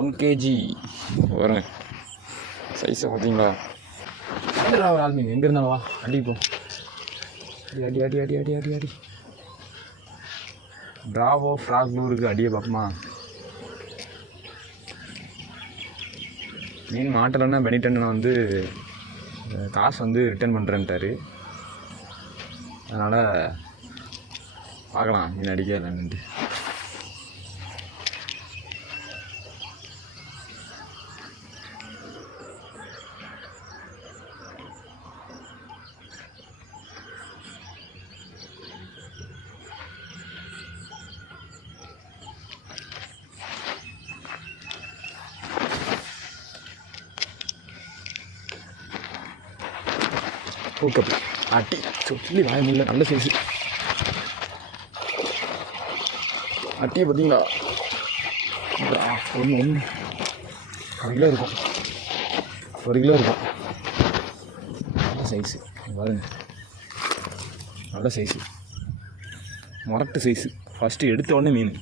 1 kg வரேன். சைஸை பார்த்தீங்களா? ஆள் மீன் எங்கே இருந்தாலும் வா அடிப்போம். அடி அடி அடி அடி அடி அடி பிராவோ ஃப்ராக்னூருக்கு அடியை பார்ப்போமா? மீன் மாட்டலைன்னா பெனிட்டனை வந்து காசு வந்து ரிட்டர்ன் பண்ணுறேன்ட்டாரு. அதனால் பார்க்கலாம் மீன் அடிக்க இல்லைன்ட்டு. ஓகே அட்டி சொல்லி வாய முடியல. நல்ல சைஸு அட்டியை பார்த்தீங்களா? ஒன்று 1 கிலோ இருக்கும். 1 கிலோ இருக்கும். நல்ல சைஸு பாருங்க, நல்ல சைஸு, முரட்டு சைஸு. ஃபஸ்ட்டு எடுத்த உடனே மீன்